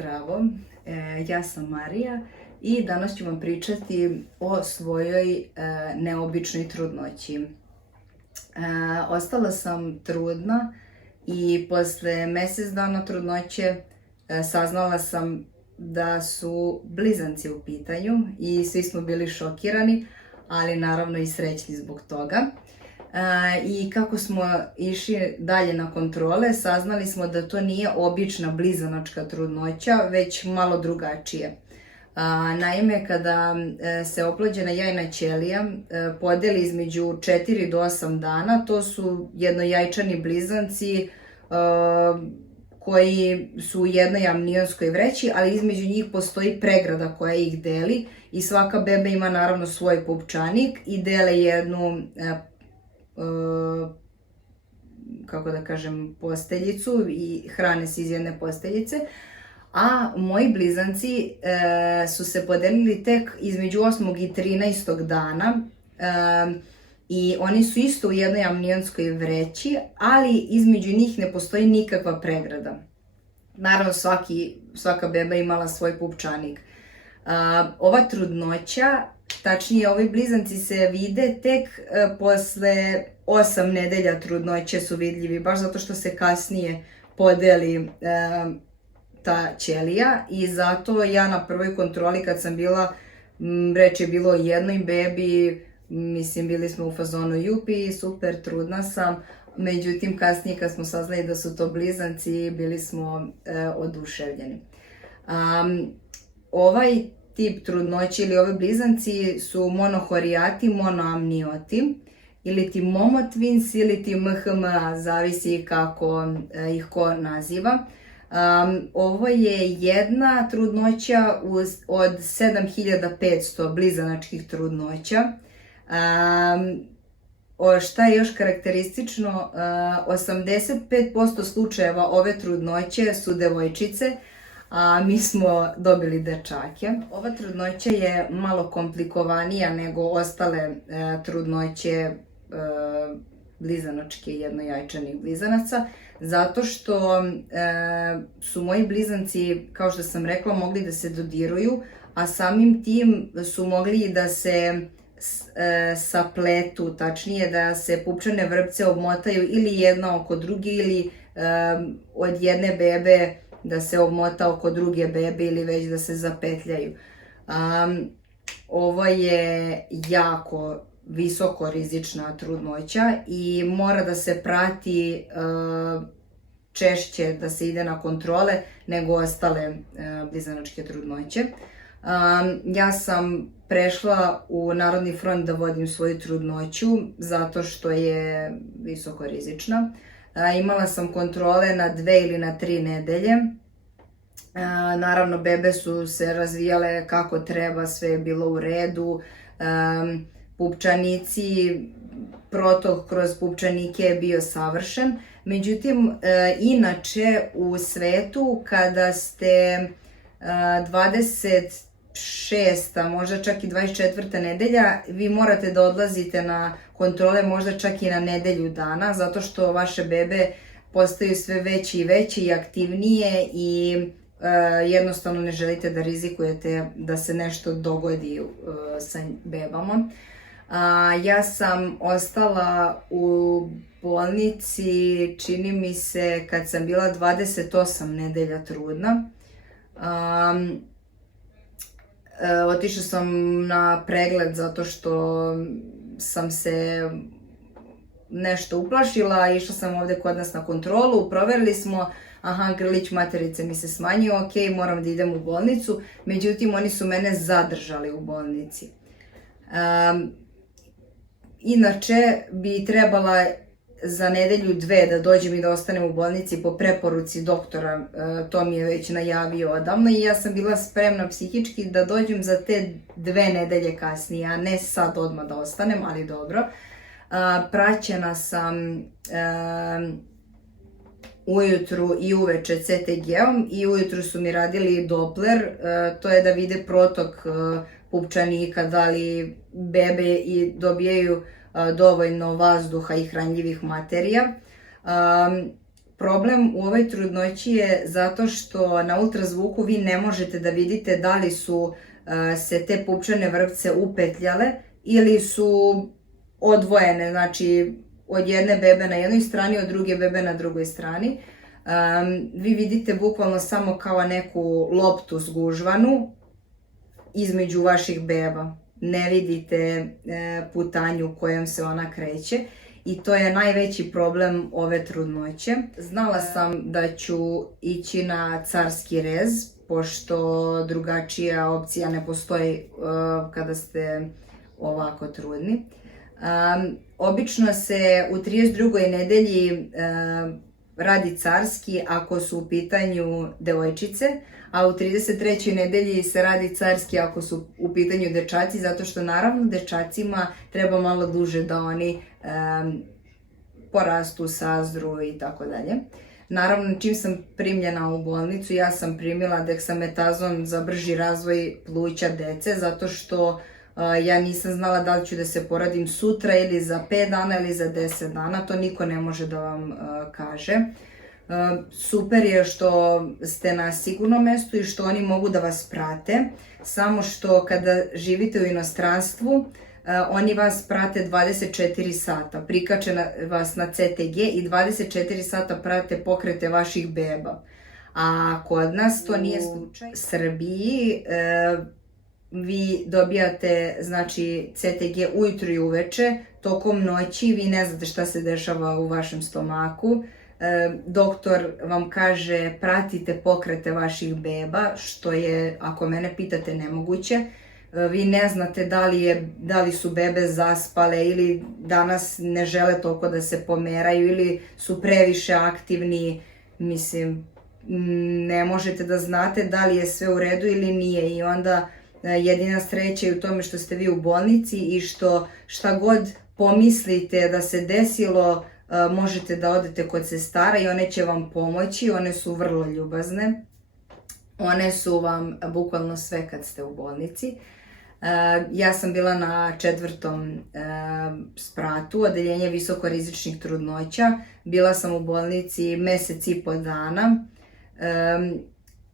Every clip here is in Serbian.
Zdravo, ja sam Marija i danas ću vam pričati o svojoj neobičnoj trudnoći. Ostala sam trudna i posle mjesec dana trudnoće saznala sam da su blizanci u pitanju i svi smo bili šokirani, ali naravno i srećni zbog toga. I kako smo išli dalje na kontrole, saznali smo da to nije obična blizanačka trudnoća, već malo drugačije. Naime, kada se oplođena jajna ćelija podeli između 4 do 8 dana, to su jednojajčani blizanci koji su u jednoj amnionskoj vreći, ali između njih postoji pregrada koja ih deli i svaka beba ima naravno svoj pupčanik i dele jednu posteljicu i hrane se iz jedne posteljice, a moji blizanci su se podelili tek između 8. i 13. dana i oni su isto u jednoj amnionskoj vreći, ali između njih ne postoji nikakva pregrada. Naravno, svaka beba imala svoj pupčanik. Ova trudnoća, tačnije ovi blizanci se vide tek posle 8 nedelja trudnoće su vidljivi, baš zato što se kasnije podeli ta ćelija i zato ja na prvoj kontroli kad sam bila, reč je bilo o jednoj bebi, mislim bili smo u fazonu jupi, super, trudna sam, međutim kasnije kad smo saznali da su to blizanci bili smo oduševljeni. Ovaj tip trudnoće ili ove blizanci su monohorijati, monoamnioti ili ti momotvins ili ti MHMA, zavisi kako ih ko naziva. Ovo je jedna trudnoća od 7500 blizanačkih trudnoća. Šta je još karakteristično, 85% slučajeva ove trudnoće su devojčice, a mi smo dobili dečake. Ova trudnoća je malo komplikovanija nego ostale trudnoće blizanačke jednojajčanih blizanaca, zato što su moji blizanci, kao što sam rekla, mogli da se dodiruju, a samim tim su mogli i da se sapletu, tačnije da se pupčane vrpce obmotaju ili jedna oko druge ili od jedne bebe da se obmota oko druge bebe ili već da se zapetljaju. Ovo je jako visoko rizična trudnoća i mora da se prati češće, da se ide na kontrole nego ostale blizanačke trudnoće. Ja sam prešla u Narodni front da vodim svoju trudnoću zato što je visoko rizična. Imala sam kontrole na 2 ili na 3 nedelje. Naravno, bebe su se razvijale kako treba, sve je bilo u redu. Pupčanici, protok kroz pupčanike je bio savršen. Međutim, inače u svetu kada ste 26. možda čak i 24. nedelja, vi morate da odlazite na kontrole možda čak i na nedelju dana, zato što vaše bebe postaju sve veće i veće i aktivnije i jednostavno ne želite da rizikujete da se nešto dogodi sa bebama. Ja sam ostala u bolnici, čini mi se, kad sam bila 28 nedelja trudna. Otišla sam na pregled zato što sam se nešto uplašila, išla sam ovde kod nas na kontrolu, proverili smo, grlić materice mi se smanjio, ok, moram da idem u bolnicu, međutim oni su mene zadržali u bolnici. Inače bi trebala za nedelju 2 da dođem i da ostanem u bolnici po preporuci doktora, to mi je već najavio odavno i ja sam bila spremna psihički da dođem za te 2 nedelje kasnije, a ne sad odmah da ostanem, ali dobro. Praćena sam ujutru i uveče CTG-om i ujutru su mi radili Doppler, to je da vide protok pupčanika, da li bebe i dobijaju dovoljno vazduha i hranljivih materija. problem u ovoj trudnoći je zato što na ultrazvuku vi ne možete da vidite da li su se te pupčane vrpce upetljale ili su odvojene, znači od jedne bebe na jednoj strani, od druge bebe na drugoj strani. Vi vidite bukvalno samo kao neku loptu zgužvanu između vaših beba. Ne vidite putanju kojom se ona kreće i to je najveći problem ove trudnoće. Znala sam da ću ići na carski rez, pošto drugačija opcija ne postoji kada ste ovako trudni. Obično se u 32. nedelji radi carski ako su u pitanju devojčice, a u 33. nedelji se radi carski ako su u pitanju dečaci, zato što naravno dečacima treba malo duže da oni porastu, sazru i tako dalje. Naravno, čim sam primljena u bolnicu, ja sam primila deksametazon za brži razvoj pluća dece, zato što ja nisam znala da li ću da se porodim sutra ili za 5 dana ili za 10 dana, to niko ne može da vam kaže. Super je što ste na sigurnom mestu i što oni mogu da vas prate, samo što kada živite u inostranstvu, oni vas prate 24 sata, prikače vas na CTG i 24 sata prate pokrete vaših beba. A kod nas to nije slučaj. U Srbiji vi dobijate, znači, CTG ujutru i uveče, tokom noći vi ne znate šta se dešava u vašem stomaku. Doktor vam kaže pratite pokrete vaših beba, što je, ako mene pitate, nemoguće. Vi ne znate da li su bebe zaspale ili danas ne žele toliko da se pomeraju ili su previše aktivni. Mislim, ne možete da znate da li je sve u redu ili nije i onda jedina sreća je u tome što ste vi u bolnici i što šta god pomislite da se desilo, možete da odete kod sestara i one će vam pomoći, one su vrlo ljubazne. One su vam bukvalno sve kad ste u bolnici. Ja sam bila na 4. spratu, odeljenje visokorizičnih trudnoća. Bila sam u bolnici mesec i po dana.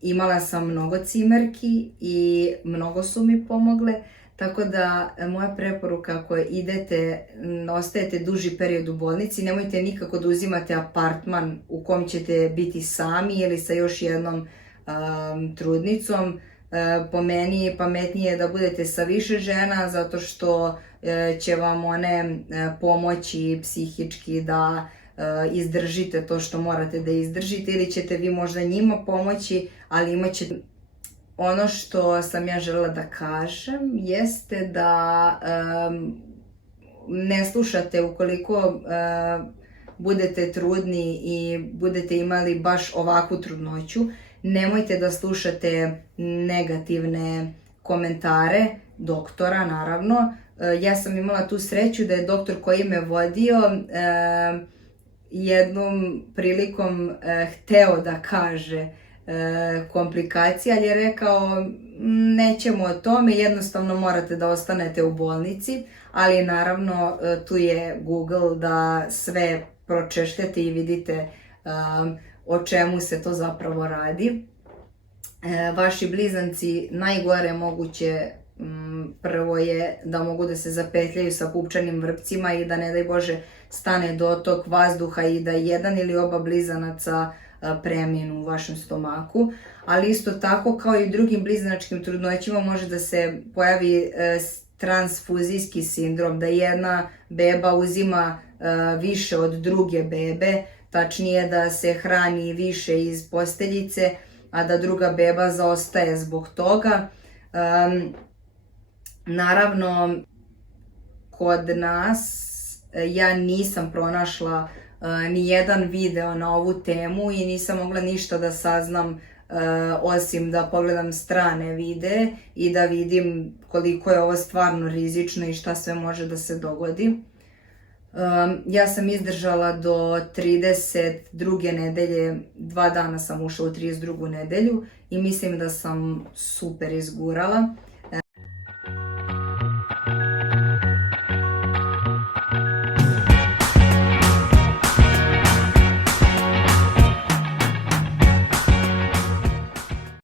Imala sam mnogo cimerki i mnogo su mi pomogle. Tako da moja preporuka, ako idete, ostajete duži period u bolnici, nemojte nikako da uzimate apartman u kom ćete biti sami ili sa još jednom trudnicom. Po meni pametnije je da budete sa više žena, zato što će vam one pomoći psihički da izdržite to što morate da izdržite, ili ćete vi možda njima pomoći, ali imat ćete... Ono što sam ja želela da kažem jeste da ne slušate ukoliko budete trudni i budete imali baš ovakvu trudnoću. Nemojte da slušate negativne komentare doktora, naravno. Ja sam imala tu sreću da je doktor koji me vodio jednom prilikom hteo da kaže komplikacije, ali je rekao nećemo o tome, jednostavno morate da ostanete u bolnici, ali naravno tu je Google da sve pročešljate i vidite o čemu se to zapravo radi. Vaši blizanci najgore moguće prvo je da mogu da se zapetljaju sa pupčanim vrpcima i da ne daj Bože stane dotok vazduha i da jedan ili oba blizanaca preminu u vašem stomaku, ali isto tako kao i u drugim blizanačkim trudnoćima može da se pojavi transfuzijski sindrom, da jedna beba uzima više od druge bebe, tačnije da se hrani više iz posteljice, a da druga beba zaostaje zbog toga. Naravno, kod nas ja nisam pronašla ni jedan video na ovu temu i nisam mogla ništa da saznam osim da pogledam strane videe i da vidim koliko je ovo stvarno rizično i šta sve može da se dogodi. Ja sam izdržala do 32. nedelje, 2 dana sam ušla u 32. nedelju i mislim da sam super izgurala.